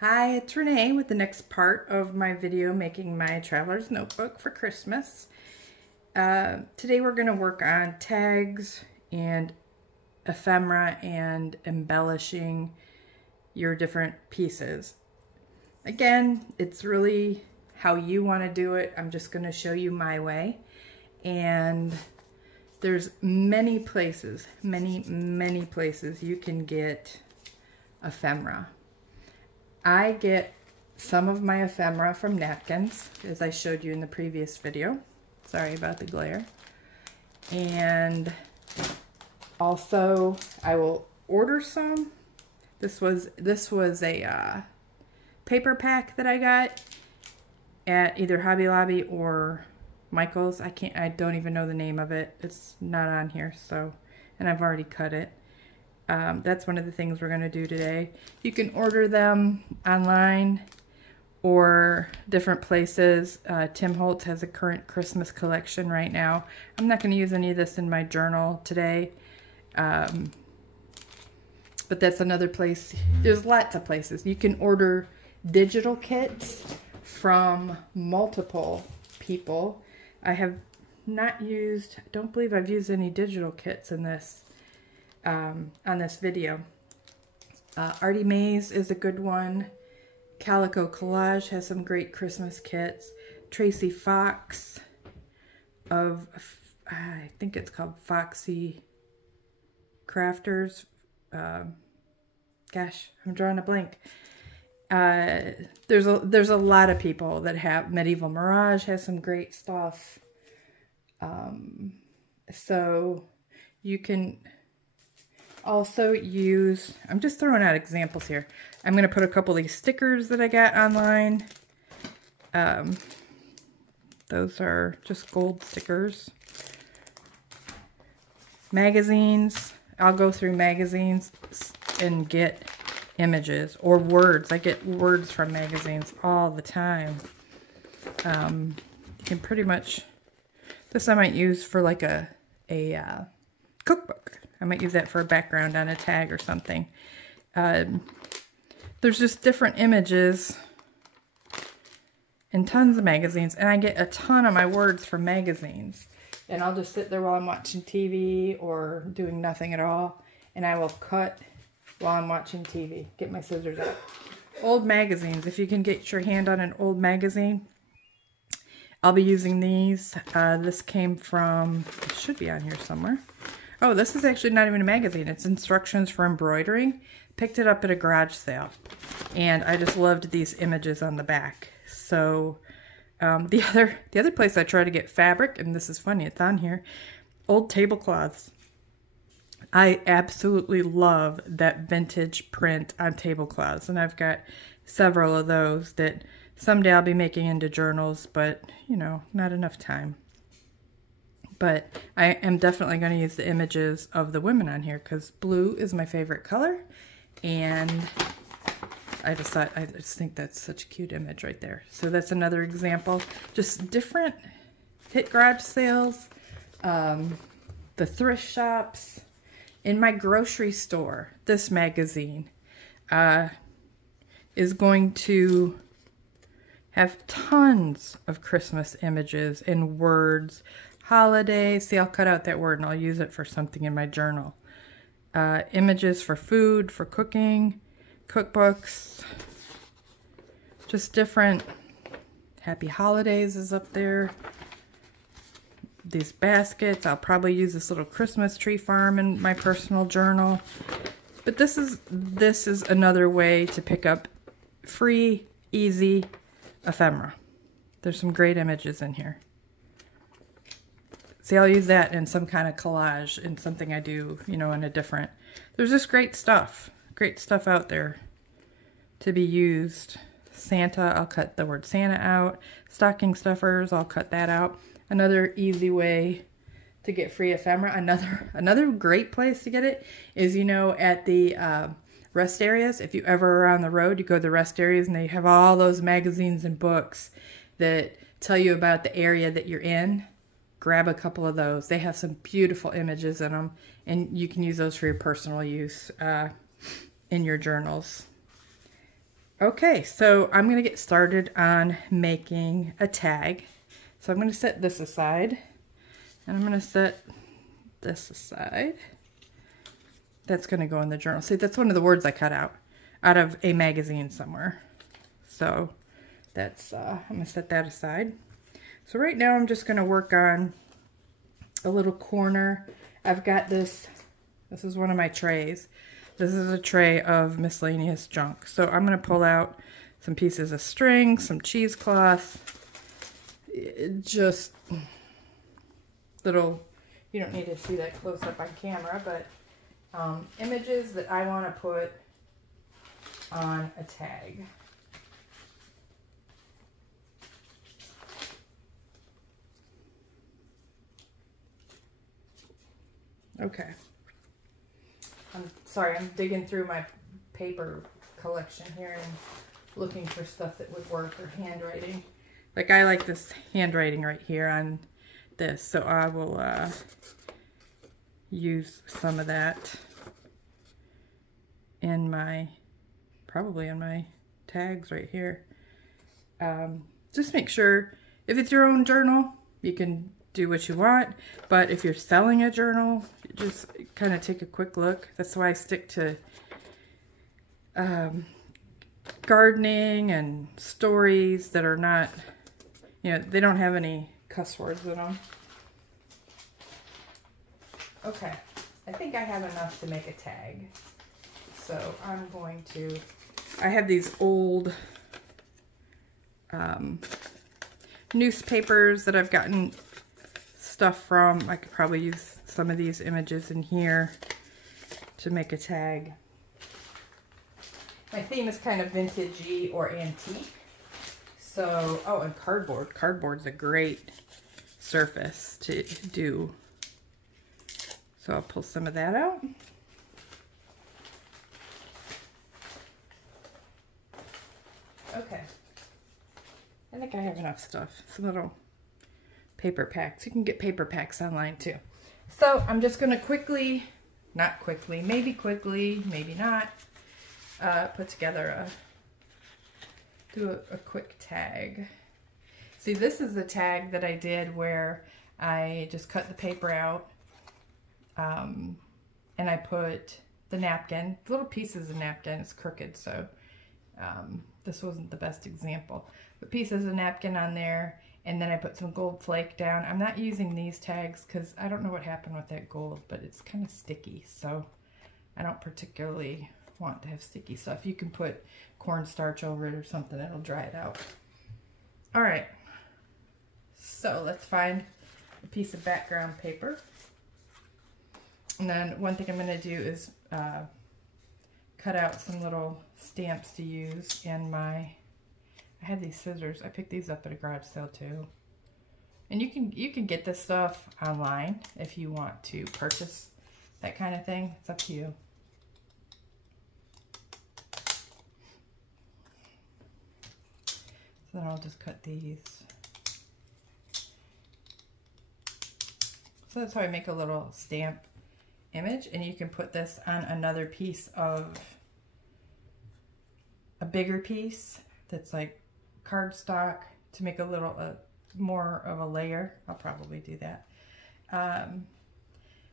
Hi, it's Renee with the next part of my video making my traveler's notebook for Christmas. Today we're going to work on tags and ephemera and embellishing your different pieces. Again, it's really how you want to do it. I'm just going to show you my way. And there's many places, many places you can get ephemera. I get some of my ephemera from napkins, as I showed you in the previous video. Sorry about the glare. And also, I will order some. This was a paper pack that I got at either Hobby Lobby or Michael's. I don't even know the name of it. It's not on here, so, and I've already cut it. That's one of the things we're going to do today. You can order them online or different places. Tim Holtz has a current Christmas collection right now. I'm not going to use any of this in my journal today. But that's another place. There's lots of places. You can order digital kits from multiple people. I have not used, I don't believe I've used any digital kits in this. On this video. Artie Mays is a good one. Calico Collage has some great Christmas kits. Tracy Fox of, I think it's called Foxy Crafters. Gosh, I'm drawing a blank. There's a lot of people that have. Medieval Mirage has some great stuff. So you can also use, I'm just throwing out examples here. I'm going to put a couple of these stickers that I got online. Those are just gold stickers. Magazines. I'll go through magazines and get images or words. I get words from magazines all the time. You can pretty much, this I might use for like a cookbook. I might use that for a background on a tag or something. There's just different images in tons of magazines, and I get a ton of my words from magazines. And I'll just sit there while I'm watching TV or doing nothing at all, and I will cut while I'm watching TV. Get my scissors out. Old magazines. If you can get your hand on an old magazine, I'll be using these. This came from, it should be on here somewhere. Oh, this is actually not even a magazine. It's instructions for embroidering. Picked it up at a garage sale. And I just loved these images on the back. So the other place I try to get fabric, and this is funny, it's on here, old tablecloths. I absolutely love that vintage print on tablecloths. And I've got several of those that someday I'll be making into journals, but, you know, not enough time. But I am definitely going to use the images of the women on here because blue is my favorite color. And I just think that's such a cute image right there. So that's another example. Just different hit garage sales, the thrift shops. In my grocery store, this magazine is going to have tons of Christmas images and words. Holiday, see, I'll cut out that word and I'll use it for something in my journal. Images for food, for cooking, cookbooks, just different. Happy Holidays is up there. These baskets, I'll probably use this little Christmas tree farm in my personal journal. But this is another way to pick up free, easy ephemera. There's some great images in here. See, I'll use that in some kind of collage in something I do, you know, in a different... There's just great stuff out there to be used. Santa, I'll cut the word Santa out. Stocking stuffers, I'll cut that out. Another easy way to get free ephemera. Another great place to get it is, you know, at the rest areas. If you ever are on the road, you go to the rest areas and they have all those magazines and books that tell you about the area that you're in. Grab a couple of those. They have some beautiful images in them, and you can use those for your personal use in your journals. Okay, so I'm going to get started on making a tag. So I'm going to set this aside, and I'm going to set this aside. That's going to go in the journal. See, that's one of the words I cut out of a magazine somewhere. So that's, I'm going to set that aside. So right now I'm just going to work on a little corner. I've got this is one of my trays. This is a tray of miscellaneous junk. So I'm going to pull out some pieces of string, some cheesecloth, just little, you don't need to see that close up on camera, but images that I want to put on a tag. Okay. I'm sorry, I'm digging through my paper collection here and looking for stuff that would work, or handwriting. Like, I like this handwriting right here on this, so I will use some of that in my, probably in my tags right here. Just make sure, if it's your own journal, you can do what you want, but if you're selling a journal, just kind of take a quick look. That's why I stick to gardening and stories that are not, you know, they don't have any cuss words in them. Okay, I think I have enough to make a tag. So I'm going to, I have these old newspapers that I've gotten stuff from. I could probably use some of these images in here to make a tag. My theme is kind of vintagey or antique. So, oh, and cardboard. Cardboard's a great surface to do. So I'll pull some of that out. Okay. I think I have enough stuff. Some little paper packs. You can get paper packs online too. So I'm just going to quickly, not quickly, maybe not, put together a quick tag. See, this is the tag that I did where I just cut the paper out, and I put the napkin, little pieces of napkin. It's crooked, so this wasn't the best example, but pieces of napkin on there. And then I put some gold flake down. I'm not using these tags because I don't know what happened with that gold, but it's kind of sticky. So I don't particularly want to have sticky stuff. You can put cornstarch over it or something. It'll dry it out. All right. So let's find a piece of background paper. And then one thing I'm going to do is cut out some little stamps to use in my... I had these scissors. I picked these up at a garage sale too. And you can get this stuff online if you want to purchase that kind of thing. It's up to you. So then I'll just cut these. So that's how I make a little stamp image, and you can put this on another piece of a bigger piece that's like cardstock to make a little more of a layer. I'll probably do that.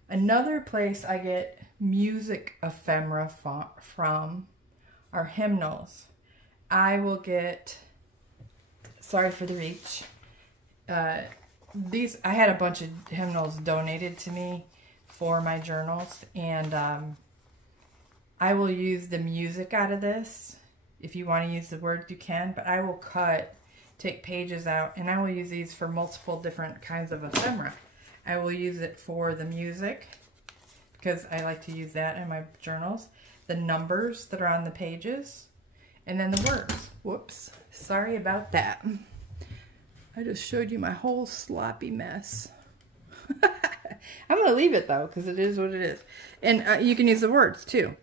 Another place I get music ephemera from are hymnals. I will get, sorry for the reach, these, I had a bunch of hymnals donated to me for my journals, and I will use the music out of this. If you want to use the words, you can, but I will take pages out, and I will use these for multiple different kinds of ephemera. I will use it for the music, because I like to use that in my journals, the numbers that are on the pages, and then the words. Whoops, sorry about that. I just showed you my whole sloppy mess. I'm going to leave it though, because it is what it is. And you can use the words too.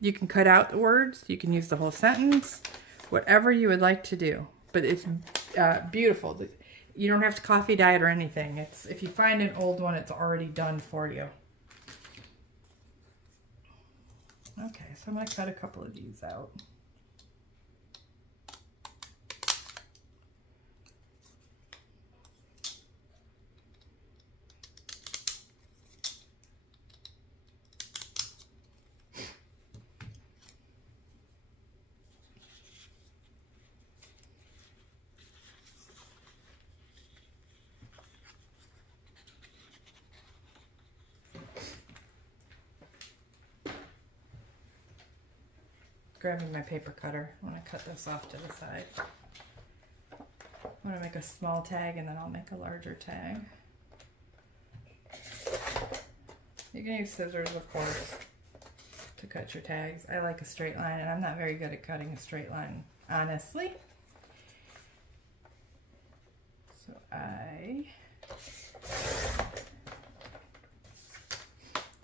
You can cut out the words. You can use the whole sentence. Whatever you would like to do. But it's beautiful. You don't have to coffee dye it or anything. It's, if you find an old one, it's already done for you. Okay, so I'm going to cut a couple of these out. grabbing my paper cutter. I want to cut this off to the side. I want to make a small tag and then I'll make a larger tag. You can use scissors, of course, to cut your tags. I like a straight line, and I'm not very good at cutting a straight line, honestly.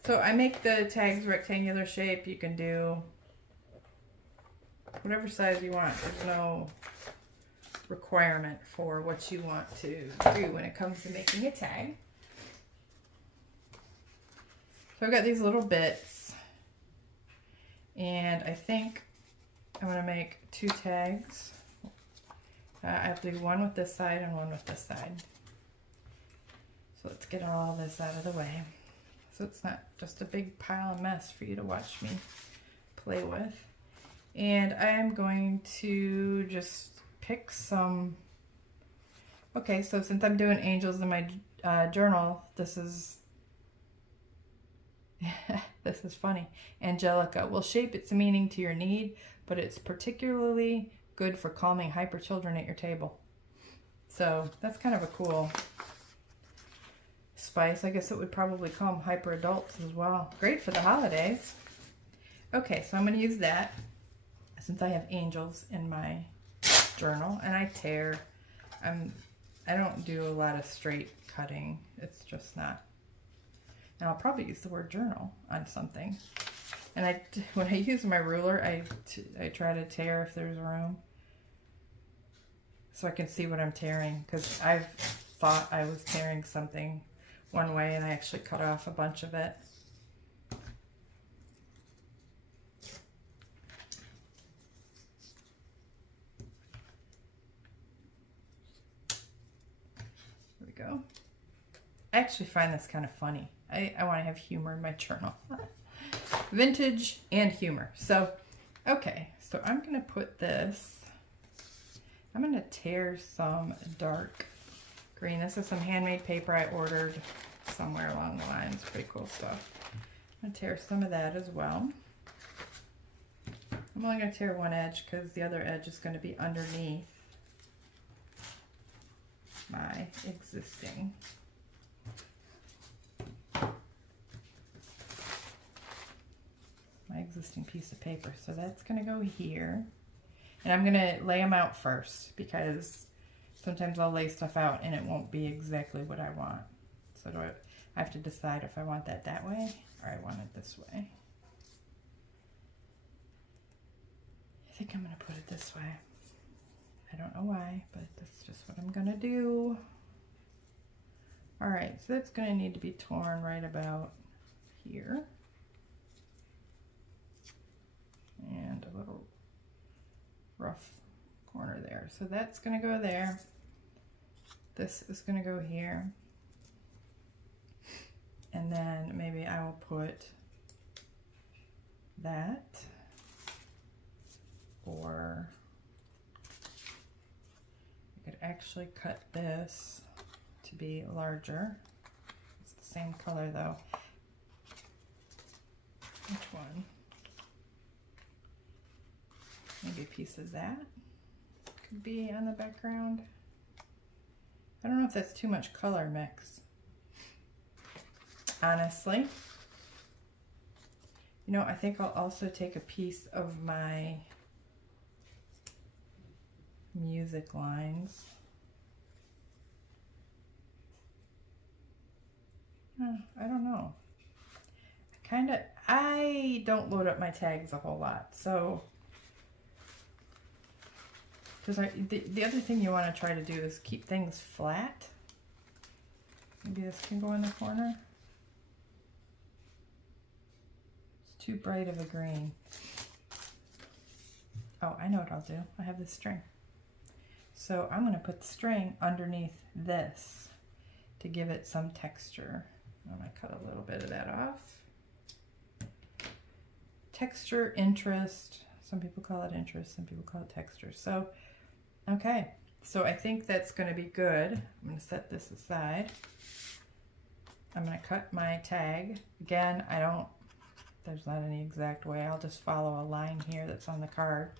So I make the tags rectangular shape. You can do whatever size you want. There's no requirement for what you want to do when it comes to making a tag. So I've got these little bits, and I think I'm going to make 2 tags. I have to do one with this side and one with this side. So let's get all this out of the way, so it's not just a big pile of mess for you to watch me play with. And I am going to just pick some. Okay, so since I'm doing angels in my journal, this is this is funny. Angelica will shape its meaning to your need, but it's particularly good for calming hyper children at your table. So that's kind of a cool spice. I guess it would probably calm hyper adults as well. Great for the holidays. Okay, so I'm going to use that since I have angels in my journal, and I tear. I don't do a lot of straight cutting. It's just not. And I'll probably use the word journal on something. And when I use my ruler, I try to tear if there's room, so I can see what I'm tearing, because I've thought I was tearing something one way and I actually cut off a bunch of it. There we go. I actually find this kind of funny. I want to have humor in my journal. Vintage and humor. So, okay, so I'm going to put this, I'm going to tear some dark green. This is some handmade paper I ordered somewhere along the lines. Pretty cool stuff. I'm going to tear some of that as well. I'm only going to tear one edge because the other edge is going to be underneath my existing. Piece of paper. So that's going to go here. And I'm going to lay them out first, because sometimes I'll lay stuff out and it won't be exactly what I want. So I have to decide if I want that way or I want it this way. I think I'm going to put it this way. I don't know why, but that's just what I'm going to do. Alright, so that's going to need to be torn right about here. And a little rough corner there. So that's going to go there. This is going to go here. And then maybe I will put that, or I could actually cut this to be larger. It's the same color though. Which one? Maybe a piece of that could be on the background. I don't know if that's too much color mix, honestly. You know, I think I'll also take a piece of my music lines. I don't know. I don't load up my tags a whole lot, so because the other thing you want to try to do is keep things flat. Maybe this can go in the corner. It's too bright of a green. Oh, I know what I'll do. I have this string. So I'm going to put the string underneath this to give it some texture. I'm going to cut a little bit of that off. Texture, interest. Some people call it interest, some people call it texture. So, okay. So I think that's going to be good. I'm going to set this aside. I'm going to cut my tag. Again, there's not any exact way. I'll just follow a line here that's on the card.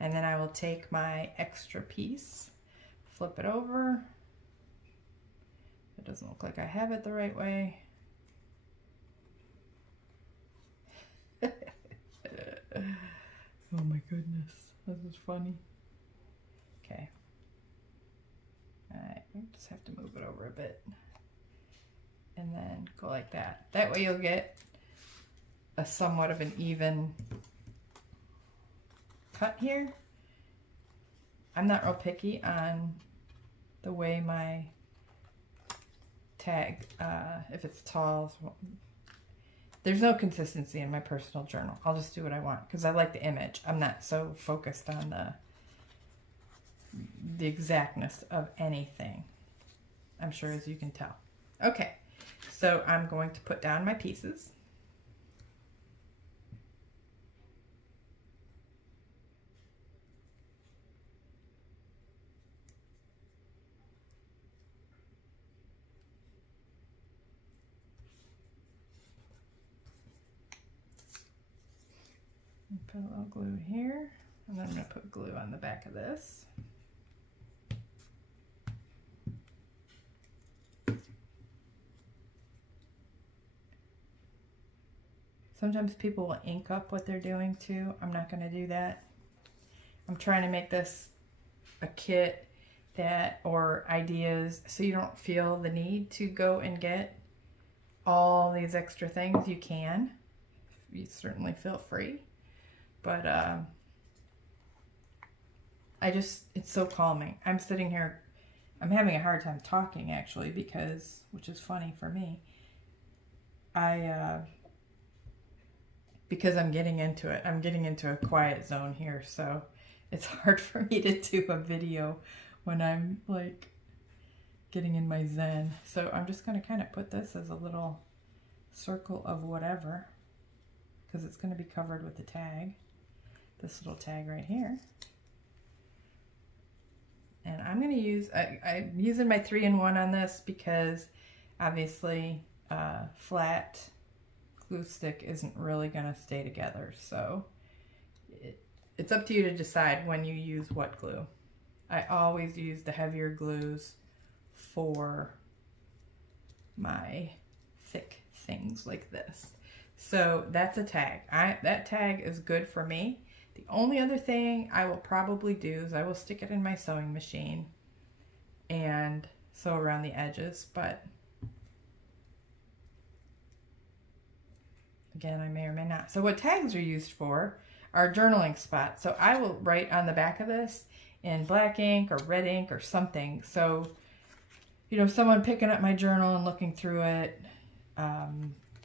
And then I will take my extra piece, flip it over. It doesn't look like I have it the right way. Oh my goodness, this is funny. Okay. Alright, I just have to move it over a bit. And then go like that. That way you'll get a somewhat of an even cut here. I'm not real picky on the way my tag, if it's tall, there's no consistency in my personal journal. I'll just do what I want because I like the image. I'm not so focused on the exactness of anything, I'm sure, as you can tell. Okay, so I'm going to put down my pieces. Put a little glue here, and then I'm going to put glue on the back of this. Sometimes people will ink up what they're doing too. I'm not going to do that. I'm trying to make this a kit that, or ideas, so you don't feel the need to go and get all these extra things. You can. You certainly feel free. But it's so calming. I'm sitting here, I'm having a hard time talking actually because, which is funny for me, because I'm getting into it. I'm getting into a quiet zone here, so it's hard for me to do a video when I'm like getting in my zen. So I'm just going to kind of put this as a little circle of whatever, because it's going to be covered with the tag. This little tag right here. And I'm going to use, I'm using my 3-in-1 on this because obviously flat glue stick isn't really going to stay together. So it's up to you to decide when you use what glue. I always use the heavier glues for my thick things like this. So that's a tag. That tag is good for me. The only other thing I will probably do is I will stick it in my sewing machine and sew around the edges, but again, I may or may not. So what tags are used for are journaling spots. So I will write on the back of this in black ink or red ink or something. So, you know, someone picking up my journal and looking through it,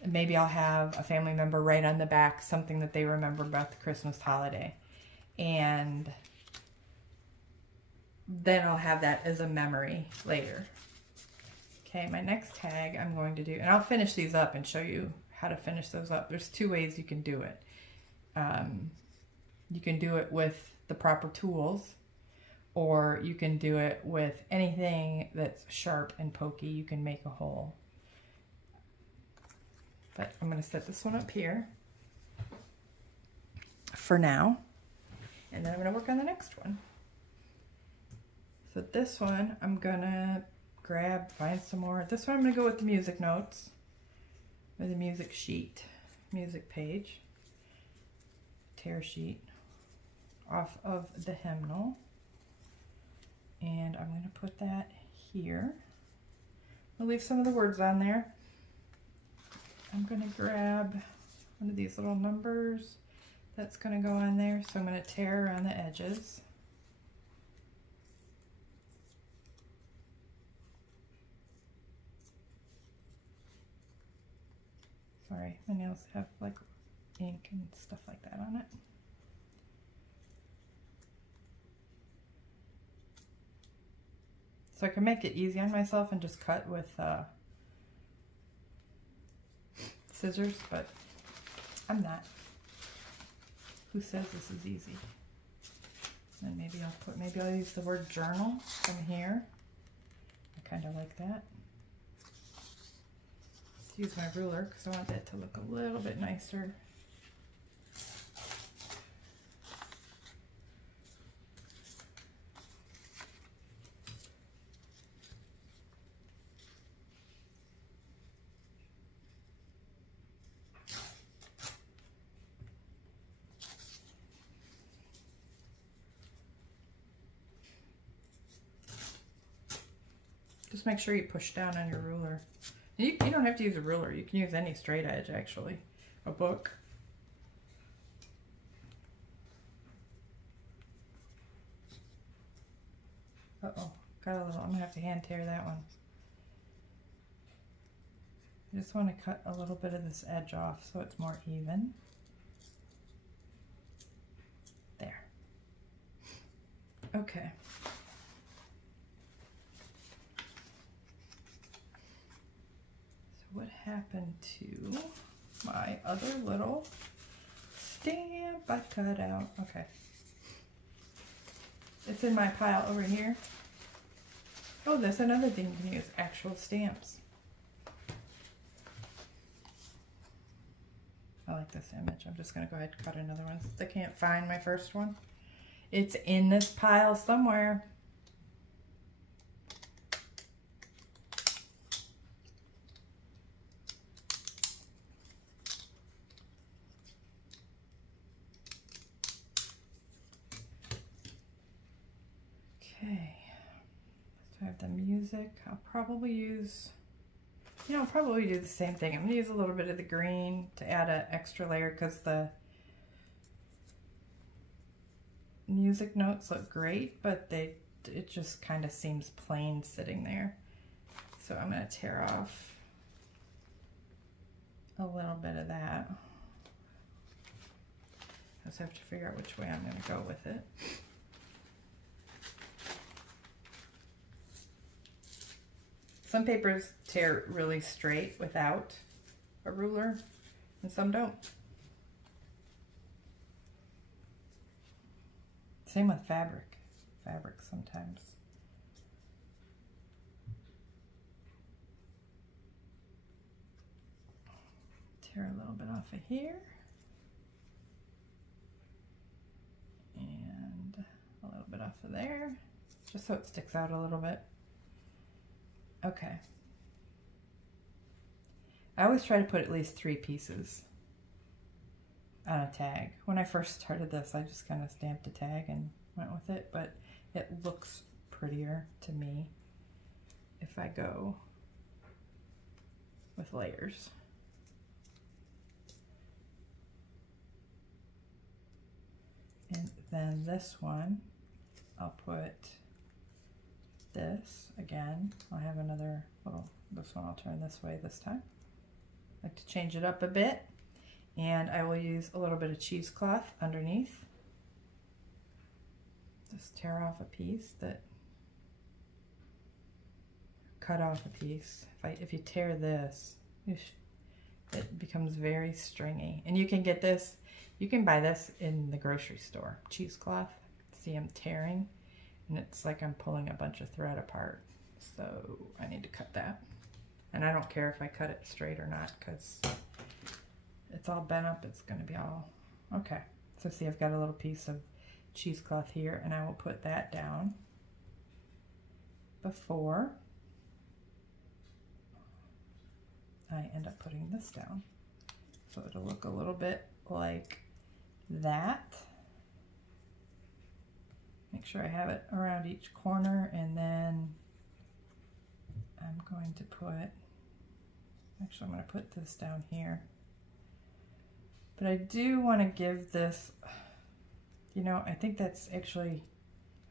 maybe I'll have a family member write on the back something that they remember about the Christmas holiday. And then I'll have that as a memory later. Okay, my next tag I'm going to do, and I'll finish these up and show you how to finish those up. There's 2 ways you can do it. You can do it with the proper tools, or you can do it with anything that's sharp and pokey. You can make a hole. But I'm going to set this one up here for now. And then I'm going to work on the next one. So this one, I'm going to find some more. This one I'm going to go with the music notes, or the music sheet, music page, tear sheet off of the hymnal. And I'm going to put that here. I'll leave some of the words on there. I'm going to grab one of these little numbers that's going to go on there. So I'm going to tear around the edges. Sorry, my nails have like ink and stuff like that on it. So I can make it easy on myself and just cut with scissors, but I'm not. Who says this is easy? And maybe I'll use the word journal from here. I kind of like that. Let's use my ruler because I want that to look a little bit nicer. Just make sure you push down on your ruler. You don't have to use a ruler. You can use any straight edge, actually. A book. Uh-oh. Got a little... I'm going to have to hand tear that one. I just want to cut a little bit of this edge off so it's more even. There. Okay. So what happened to my other little stamp I cut out? Okay. It's in my pile over here. Oh, that's another thing you can use, actual stamps. I like this image. I'm just going to go ahead and cut another one since I can't find my first one. It's in this pile somewhere. Okay. So I have the music. I'll probably use... I'll probably do the same thing. I'm going to use a little bit of the green to add an extra layer because the music notes look great, but it just kind of seems plain sitting there. So I'm going to tear off a little bit of that. I just have to figure out which way I'm going to go with it. Some papers tear really straight without a ruler, and some don't. Same with fabric. Fabric sometimes. Tear a little bit off of here. And a little bit off of there, just so it sticks out a little bit. Okay. I always try to put at least 3 pieces on a tag. When I first started this, I just kind of stamped a tag and went with it, but it looks prettier to me if I go with layers. And then this one, I'll put this again. I'll have another little, this one I'll turn this way this time. I like to change it up a bit. And I will use a little bit of cheesecloth underneath. Just tear off a piece that, cut off a piece. If you tear this, it becomes very stringy. And you can get this, you can buy this in the grocery store, cheesecloth. See, I'm tearing. And it's like I'm pulling a bunch of thread apart. So I need to cut that. And I don't care if I cut it straight or not because it's all bent up. It's going to be all... Okay. So see, I've got a little piece of cheesecloth here, and I will put that down before I end up putting this down. So it'll look a little bit like that. Make sure I have it around each corner, and then I'm going to put, actually I'm going to put this down here. But I do want to give this, I think that's actually,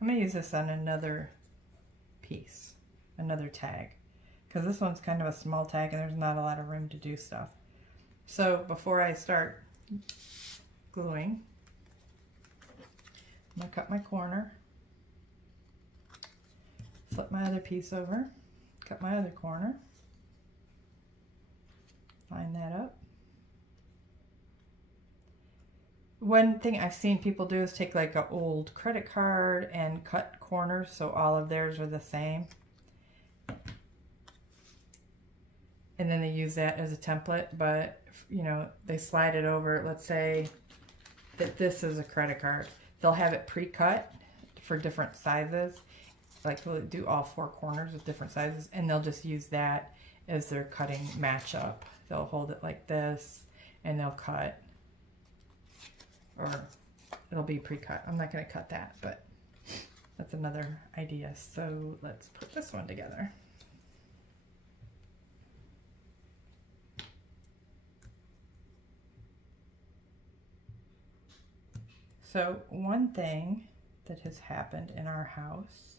I'm going to use this on another piece, another tag, because this one's kind of a small tag and there's not a lot of room to do stuff. So before I start gluing, I'm going to cut my corner, flip my other piece over, cut my other corner, line that up. One thing I've seen people do is take like an old credit card and cut corners so all of theirs are the same. And then they use that as a template, but they slide it over. Let's say that this is a credit card. They'll have it pre-cut for different sizes. Like they'll do all 4 corners with different sizes, and they'll just use that as their cutting matchup. They'll hold it like this and they'll cut, or it'll be pre-cut. I'm not going to cut that, but that's another idea. So let's put this one together. So one thing that has happened in our house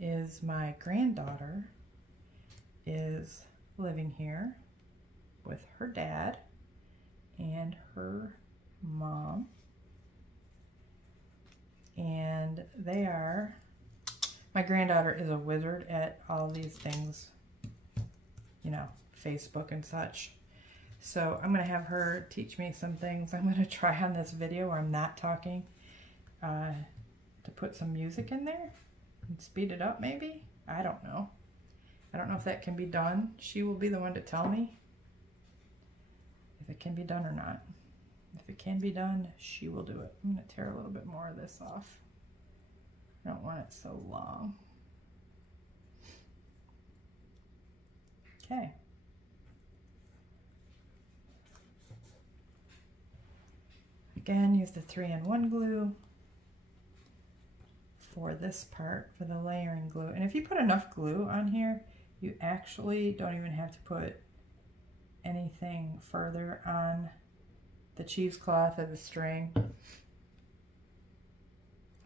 is my granddaughter is living here with her dad and her mom. And they are, my granddaughter is a wizard at all these things, you know, Facebook and such. So I'm going to have her teach me some things. I'm going to try on this video where I'm not talking to put some music in there and speed it up maybe. I don't know. I don't know if that can be done. She will be the one to tell me if it can be done or not. If it can be done, she will do it. I'm going to tear a little bit more of this off. I don't want it so long. Okay. Again, use the 3-in-1 glue for this part, for the layering glue. And if you put enough glue on here, you actually don't even have to put anything further on the cheesecloth or the string,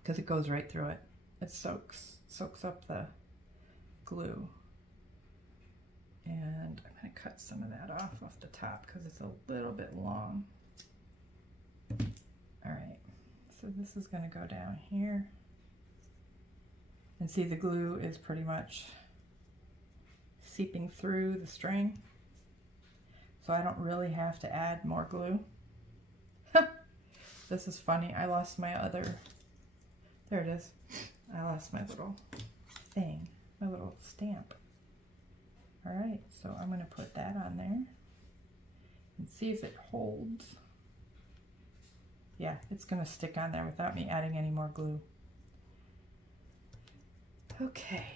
because it goes right through it. It soaks up the glue. And I'm going to cut some of that off the top because it's a little bit long. Alright, so this is going to go down here. And see, the glue is pretty much seeping through the string. So I don't really have to add more glue. This is funny. I lost my other, there it is. I lost my little thing, my little stamp. All right, so I'm going to put that on there and see if it holds. Yeah, it's going to stick on there without me adding any more glue. Okay.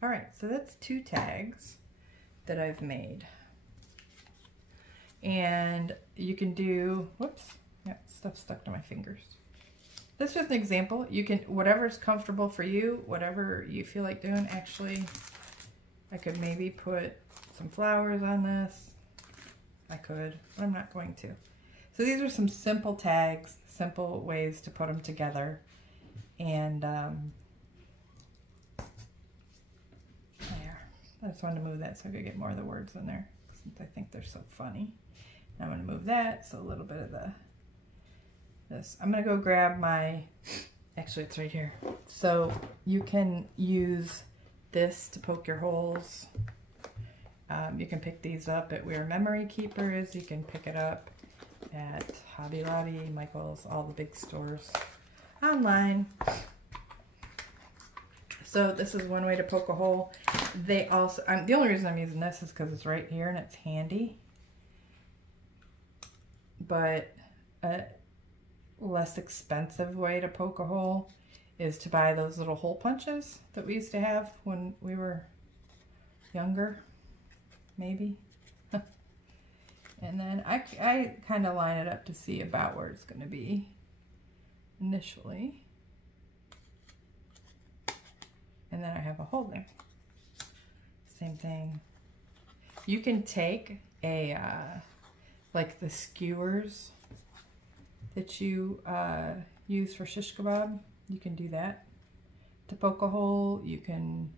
All right, so that's 2 tags that I've made. And you can do, whoops, yeah, stuff stuck to my fingers. This is just an example. You can, whatever's comfortable for you, whatever you feel like doing. Actually, I could maybe put some flowers on this. I could, but I'm not going to. So these are some simple tags, simple ways to put them together. And there. I just wanted to move that so I could get more of the words in there, since I think they're so funny. Now I'm going to move that, so a little bit of this. I'm going to go grab my, actually it's right here. So you can use this to poke your holes. You can pick these up at We're Memory Keepers. You can pick it up at Hobby Lobby, Michael's, all the big stores online. So this is one way to poke a hole. They also, the only reason I'm using this is because it's right here and it's handy. But a less expensive way to poke a hole is to buy those little hole punches that we used to have when we were younger, maybe. And then I kind of line it up to see about where it's going to be initially. And then I have a hole there. Same thing. You can take a, like the skewers that you use for shish kebab. You can do that to poke a hole. You can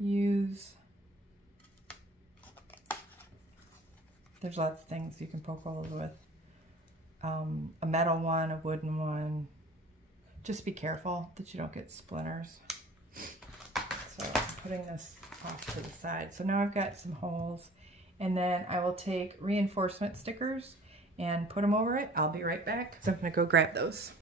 use, there's lots of things you can poke holes with. A metal one, a wooden one. Just be careful that you don't get splinters. So I'm putting this off to the side. So now I've got some holes, and then I will take reinforcement stickers and put them over it. I'll be right back because I'm going to go grab those.